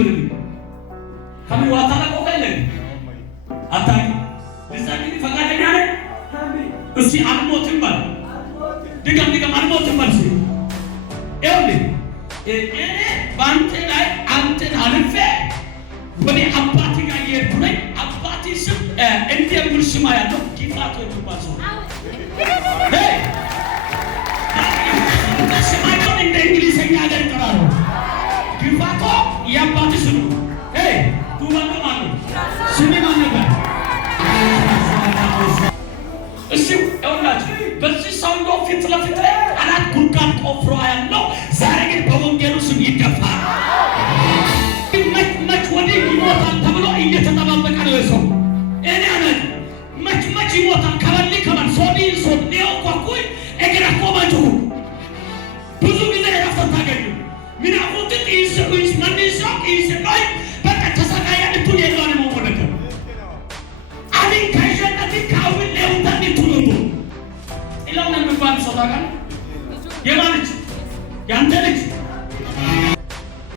ይበልልኝ ከምን ዋታላ ቆቀለ አታይ ለዛኝ ፈቃደኛ ነህ እስቲ አልሞትም ባል ድገም አልሞትም ባል ይኸውልህ እኔ በአንተ ላይ አንተን አልፌ ወደ አባቴ ጋር እየሄድኩ ነኝ። አባቴ ስም እንደምን ስማ ያለው ጊፋቶ የሚባል ሰው ስማቸውን እንደ እንግሊዝኛ ሀገር ይጠራሉ። ጊፋቶ የአባቴ ስም ነው። ዱባቶ ማለት ስሜ ማን ነበር? እሺ ይኸውላችሁ በዚህ ሰውዬው ፊት ለፊት ላይ አራት ጉድጓድ ቆፍሮ ያለው ዛሬ ግን በወንጌሉ ስም ይደፋል። መች ወዲህ ይሞታል ተብሎ እየተጠባበቀ ነው የሰው እኔ አነት መች ይሞታል ከበሊ ከበል ሶዲ ሶዲው ቆቁይ እግራ ቆማጩ ብዙ ጊዜ ያፈታ ታገኙ ምን አቁት ኢየሱስ መንዲሶ ኢየሱስ በቃ ተሰቃያ እንቱ የለዋን መሞለከ አዲን ከሸነቲ ካውን ለውታን ትሉሉ ኢላውን እንባል ሰው ታውቃለህ የማን ልጅ ያንተ ልጅ